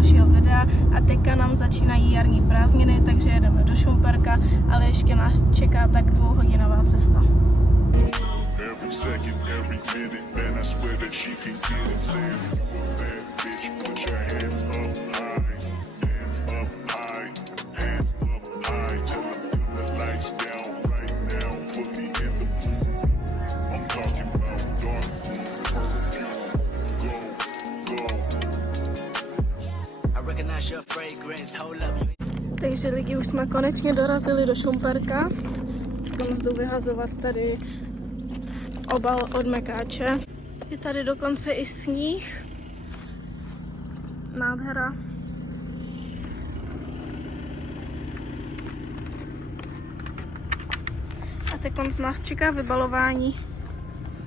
dalšího videa a teďka nám začínají jarní prázdniny, takže jedeme do Šumperka, ale ještě nás čeká tak 2hodinová cesta. Every second, every minute, man, I swear that she can get it. Say if you a bad bitch, put your hands up high, hands up high, hands up high. Tell them turn the lights down right now, put me in the mood. I'm talking about dark room, perfume, go, go. I recognize your fragrance, hold up. Takže lidi, už jsme konečně dorazili do Šumperka. Tam jdu vyhazovat tady obal od mekáče. Je tady dokonce i sníh. Nádhera. A teď z nás čeká vybalování.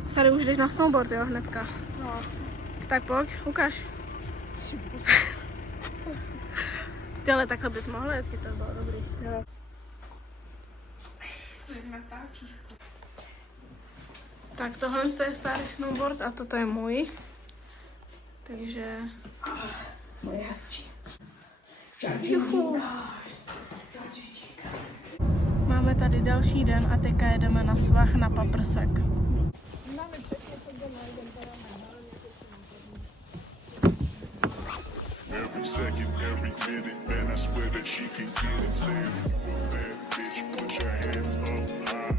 Sary, už jdeš na snowboard, jo, hnedka? No. Tak pojď, ukáž. Ty, ale takhle bys mohla jezdit, to bylo dobrý. Jo. Tak tohle je Sary snowboard a toto je můj. Takže... Moje hezčí. Juhu. Máme tady další den a teďka jedeme na svah na paprsek. Every second, every minute, man, I swear that she can get it. Say if you a bad bitch, put your hands up high,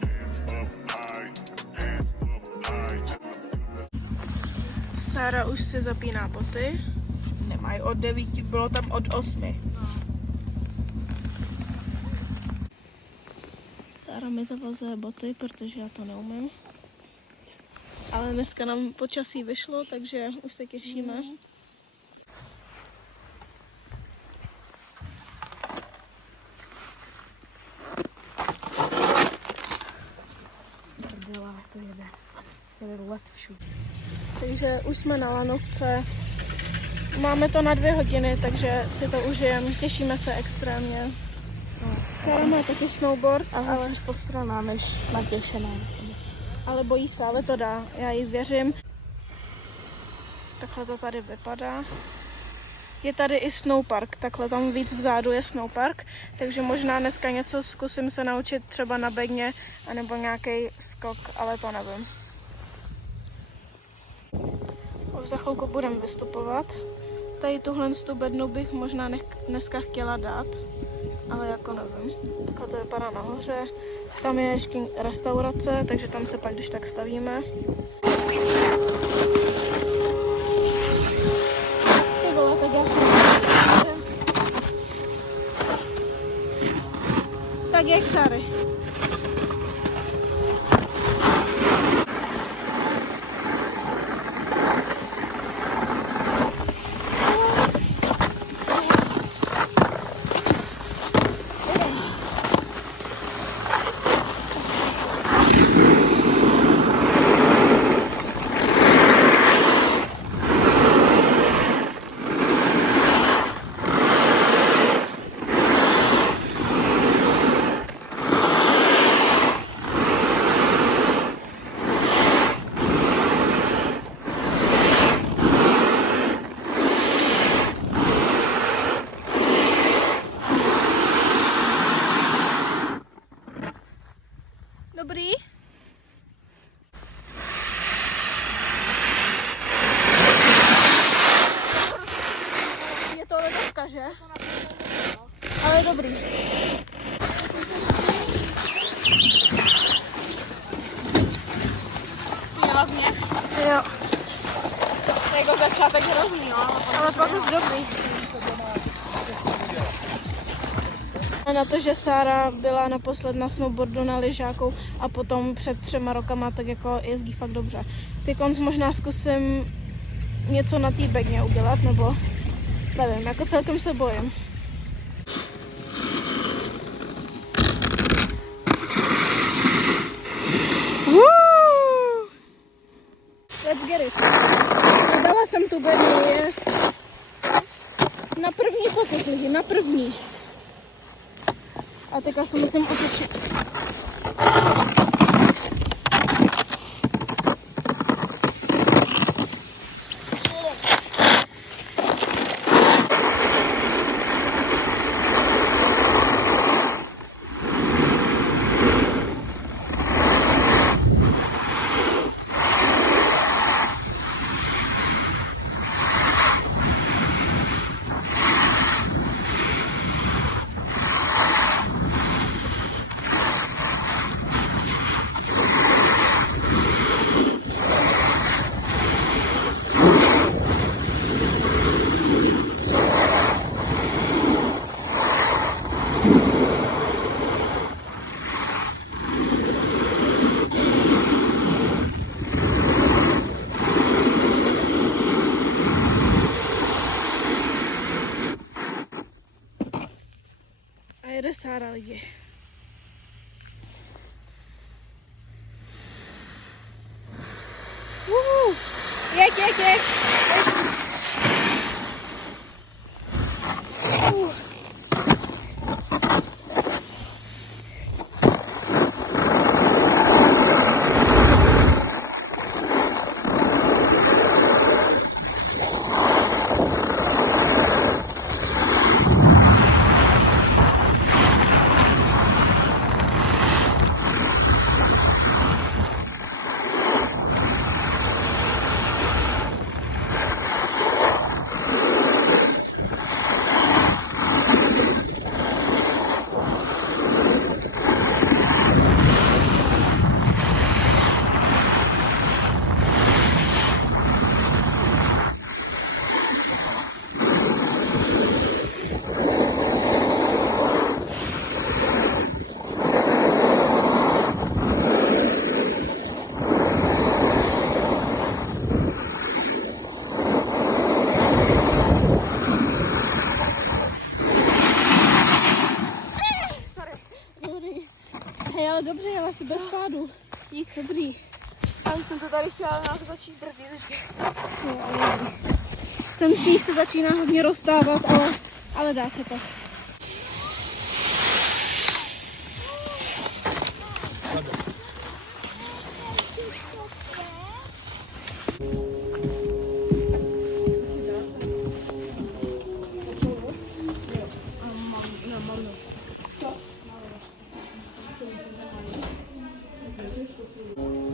hands up high, hands up high. Sára už si zapíná boty. Nemají od 9, bylo tam od 8. Sára mi zavazuje boty, protože já to neumím. Ale dneska nám počasí vyšlo, takže už se těšíme. To jede let všude. Takže už jsme na lanovce. Máme to na 2 hodiny, takže si to užijeme. Těšíme se extrémně. Sára má taky snowboard, Ale jsi posraná, než natěšená. ale bojí se, ale to dá. Já jí věřím. Takhle to tady vypadá. Je tady i snowpark, takhle tam víc vzadu je snowpark, takže možná dneska něco zkusím se naučit třeba na bedně, anebo nějaký skok, ale to nevím. Už za chvilku budeme vystupovat. Tady tuhle bednu bych možná dneska chtěla dát, ale jako nevím. Takhle to vypadá nahoře. Tam je ještě restaurace, takže tam se pak když tak stavíme. Ty vole, tak já jsem... Tak jak, Sary? Dobrý? Je to ledovka, že? Ale dobrý. Měla mě? Jo. Jako začátek hrozný, jo? Ale pak už dobrý. Na to, že Sára byla naposled na snowboardu na lyžáku a potom před 3 rokama, tak jako jezdí fakt dobře. Ty konc možná zkusím něco na té bedně udělat, nebo nevím, jako celkem se bojím. Let's get it. Dala jsem tu bednu, yes. Na první pokus lidi, na první. A teďka se musím otočit. Sára lidi. Jeď. Hej, ale dobře, jela si bez pádu. Dík, dobrý. Sám jsem to tady chtěla nás začít brzdit. No, ale dobrý. Ten sníh se začíná hodně rozstávat, ale dá se to.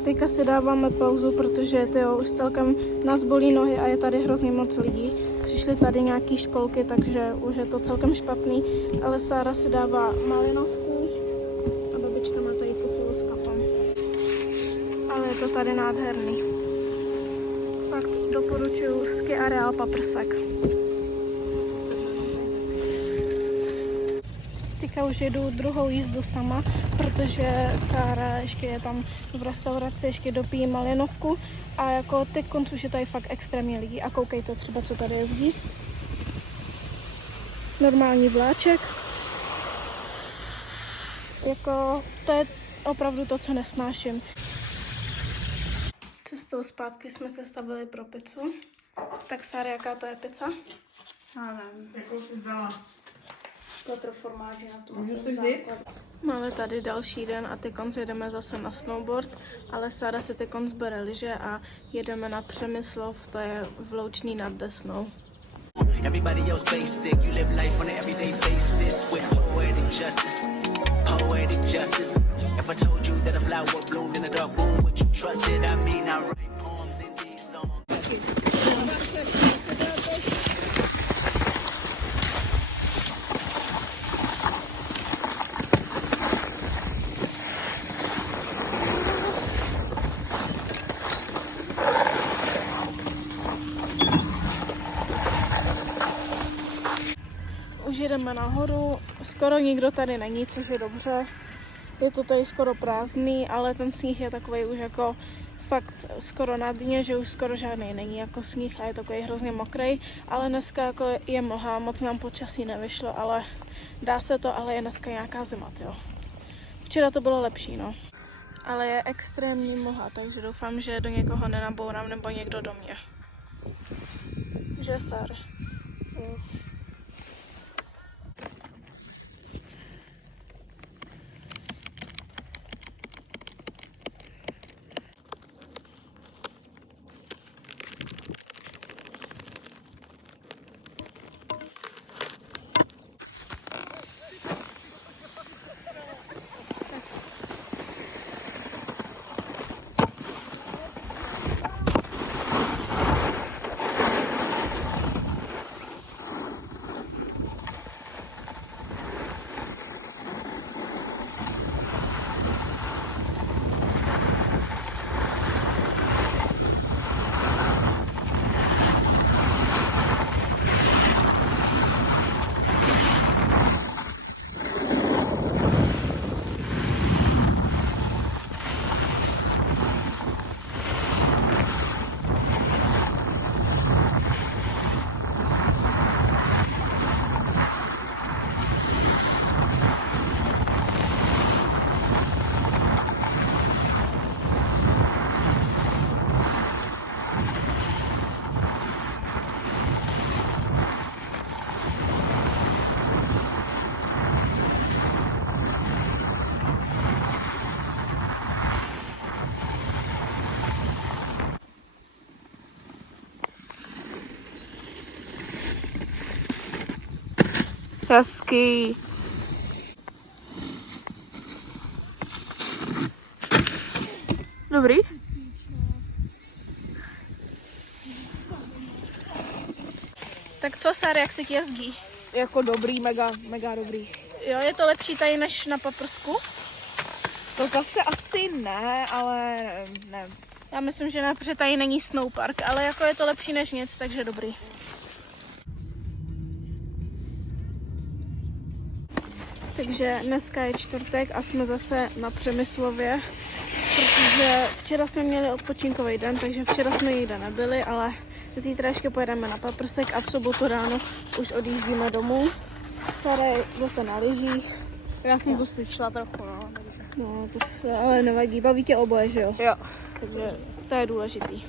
Teďka si dáváme pauzu, protože už celkem nás bolí nohy a je tady hrozně moc lidí. Přišly tady nějaký školky, takže už je to celkem špatný, ale Sára si dává malinovku a babička má tady kofilu s kafem. Ale je to tady nádherný. Fakt doporučuju ski areál Paprsek. Teďka už jedu druhou jízdu sama, protože Sára ještě je tam v restauraci, ještě dopíjí malinovku a jako teď konc už je tady fakt extrémně lidí a koukejte třeba, co tady jezdí. Normální vláček. Jako to je opravdu to, co nesnáším. Cestou zpátky jsme se stavili pro pizzu. Tak Sára, jaká to je pizza? Já nevím, jakou jsi dala. Quattro formaggi na to. Můžu si vzít? Máme tady další den a teď jedeme zase na snowboard, ale Sára si teď bere lyže a jedeme na Přemyslov, to je v Loučný nad Desnou. Everybody else basic, you live life on an everyday basis with poetic justice, poetic justice. If I told you that a flower bloomed in a dark room, would you trust it? I mean, I write poems in these songs. Už jedeme nahoru, skoro nikdo tady není, což je dobře. Je to tady skoro prázdný, ale ten sníh je takový už jako fakt skoro na dně, že už skoro žádný není jako sníh a je takový hrozně mokrý, ale dneska jako je mlha, moc nám počasí nevyšlo, ale dá se to, ale je dneska nějaká zima, jo. Včera to bylo lepší, no. Ale je extrémní mlha, takže doufám, že do někoho nenabourám nebo někdo do mě. Že, Sára? Hezký. Dobrý? Tak co, Sár, jak se ti jezdí? Jako dobrý, mega dobrý. Jo, je to lepší tady než na paprsku? To zase asi ne, ale ne. Já myslím, že ne, protože tady není snowpark, ale jako je to lepší než nic, takže dobrý. Takže dneska je čtvrtek a jsme zase na Přemyslově, protože včera jsme měli odpočinkový den, takže včera jsme nikde nebyli, ale zítra ještě pojedeme na paprsek a v sobotu ráno už odjíždíme domů. Sara je zase na lyžích. Já jsem to slyšela trochu, no. No, to ale nevadí, baví tě oboje, že jo? Jo. Takže to je důležitý.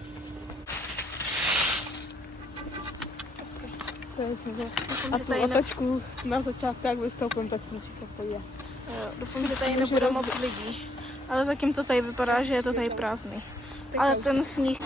A tu otočku na začátku, jak vystoupím, tak jsem všechno pojde. Doufám, že tady nebude moc lidí. Ale zatím to tady vypadá, že je to tady prázdný. Ale ten sníh...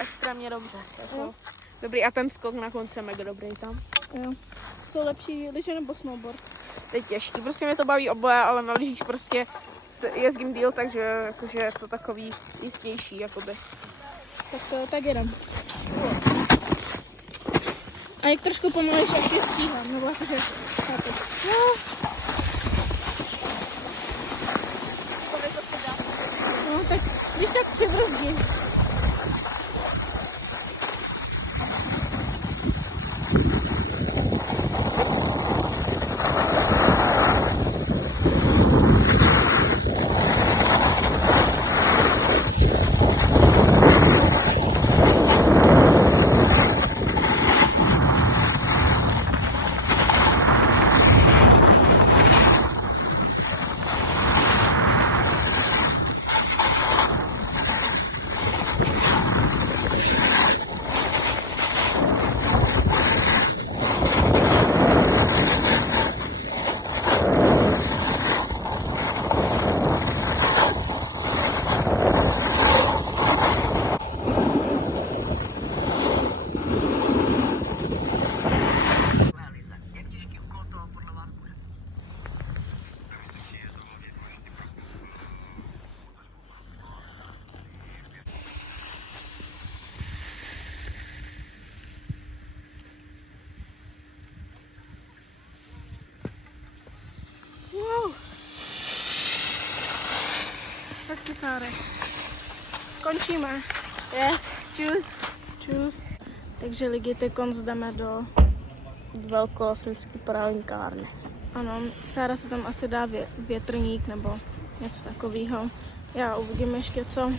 Extrémně dobře. Jako dobrý a ten skok na konci je mega dobrý tam. Jo. Jsou lepší lyže nebo snowboard? To je těžký, prostě mě to baví oboje, ale na lyžích prostě jezdím díl, takže jakože je to takový jistější, jakoby. Tak jedem. A jak trošku pomalejš, jak tě stíhám, nebo jakože chápeš. No tak, když tak přibrzdí. Hezky, Sáre. Končíme. Yes, čus. Čus. Takže lidi, teď jdeme do velkosilský pravinkárny. Ano, Sára se tam asi dá větrník nebo něco takového. Já uvidím ještě co.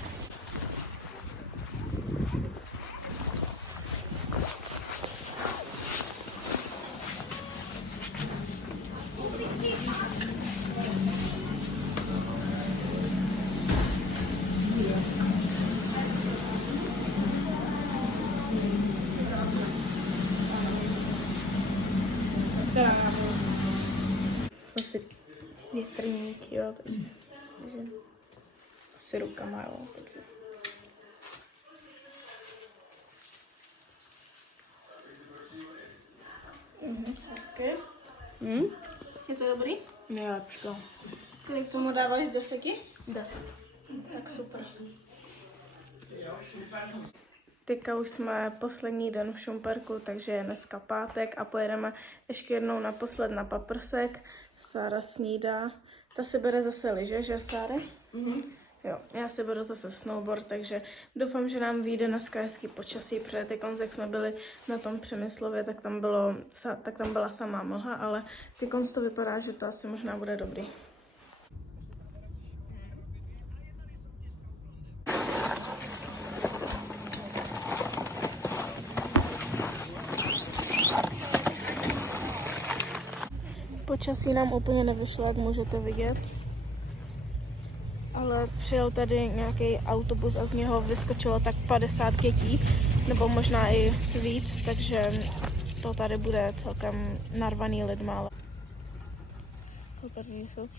Zase větrník, jo, takže asi rukama, jo. Takže. Hezky. Je to dobrý? Nejlepško. Kolik tomu dáváš z 10? 10. Tak super. Teďka už jsme poslední den v Šumperku, takže je dneska pátek a pojedeme ještě jednou naposled na paprsek. Sára snídá. Ta si bere zase lyže, že Sára? Jo, já si beru zase snowboard, takže doufám, že nám vyjde dneska hezký počasí, protože ty jak jsme byli na tom Přemyslově, tak tam byla samá mlha, ale ty to vypadá, že to asi možná bude dobrý. Počasí nám úplně nevyšlo, jak můžete vidět. Ale přijel tady nějaký autobus a z něho vyskočilo tak 50 dětí, nebo možná i víc, takže to tady bude celkem narvaný lidma. Ale to tady jsou.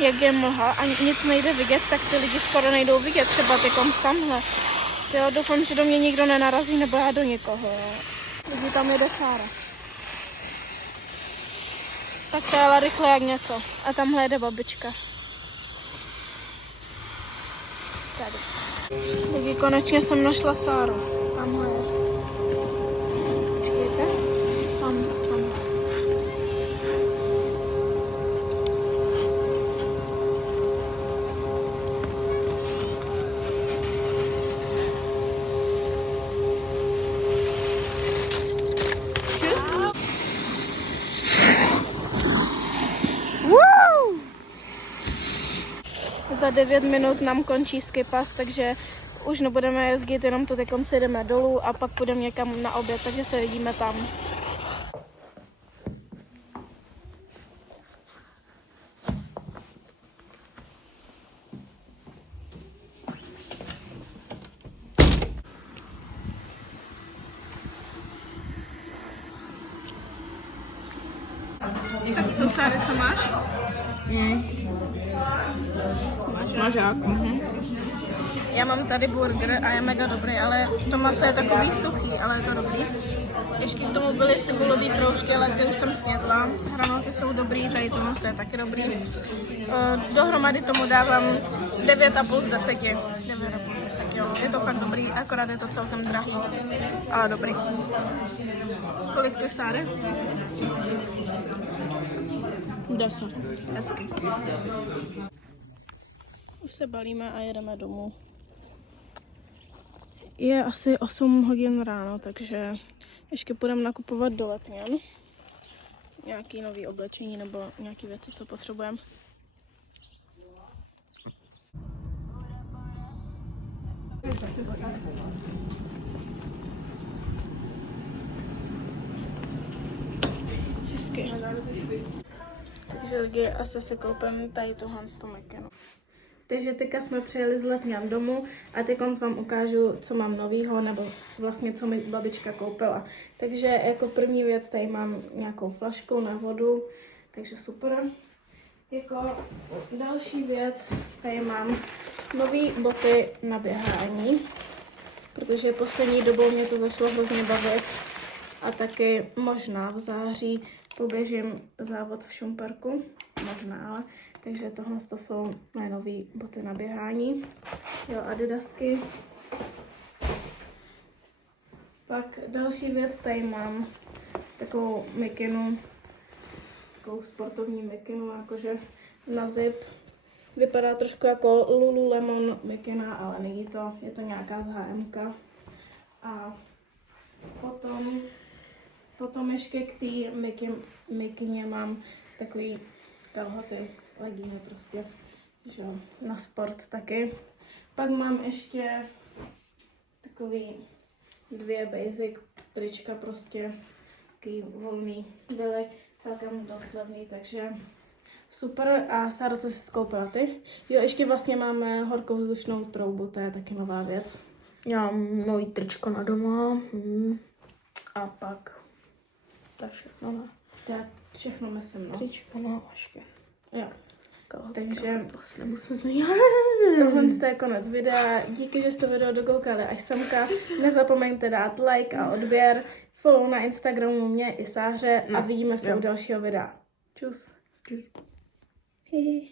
Jak je mlha a nic nejde vidět, tak ty lidi skoro nejdou vidět, třeba ty tamhle. Jo, doufám, že do mě nikdo nenarazí, nebo já do někoho. Lidi, tam jede Sára. Tak to jela rychle jak něco. A tamhle jede babička. Tady. Lidi, konečně jsem našla Sáru. Tamhle je. Počkejte. Tam. Za 9 minut nám končí skipas, takže už nebudeme jezdit, jenom to teď si jdeme dolů a pak půjdeme někam na oběd, takže se vidíme tam. Tak co, Sáry, co máš? Smažák. Já mám tady burger a je mega dobrý, ale to maso je takový suchý, ale je to dobrý. Ještě k tomu byly cibulový kroužky, ale ty už jsem snědla. Hranolky jsou dobrý, tady tohle je taky dobrý. Dohromady tomu dávám 9,5 z 10. 9,5 z 10, jo. Je to fakt dobrý, akorát je to celkem drahý, ale dobrý. Kolik ty, Sáry? 10. Hezky. Už se balíme a jedeme domů. Je asi 8 hodin ráno, takže ještě půjdeme nakupovat do Letňan. Nějaký nový oblečení nebo nějaké věci, co potřebujeme. Hezky. Takže lidi, asi si koupím tady tuhle mikinu. Takže teďka jsme přijeli z Letňan domů a teď vám ukážu, co mám novýho, nebo vlastně co mi babička koupila. Takže jako první věc tady mám nějakou flašku na vodu, takže super. Jako další věc tady mám nový boty na běhání, protože poslední dobou mě to začalo hrozně bavit a taky možná v září poběžím závod v Šumperku, možná, ale takže tohle to jsou mé nový boty na běhání. Jo, Adidasky. Pak další věc, tady mám takovou mikinu, takovou sportovní mikinu, jakože na zip. Vypadá trošku jako Lululemon mikina, ale není to, je to nějaká z H&M. A Potom ještě k té mikině mám takový kalhoty, legíny prostě, že jo, na sport taky. Pak mám ještě takový 2 basic trička prostě, takový volný, byly celkem dost levný, takže super. A Sáro, co jsi skoupila ty? Jo, ještě vlastně máme horkou vzdušnou troubu, to je taky nová věc. Já mám nový tričko na doma. A pak to je všechno, ne? To je všechno myslím, no. Tričko, no, ještě. Jo. Takže Takže to asi nemusím zmiňovat. tohle je konec videa. Díky, že jste video dokoukali až semka. Nezapomeňte dát like a odběr. Follow na Instagramu mě i Sáře a vidíme se u dalšího videa. Čus. Čus. Hi.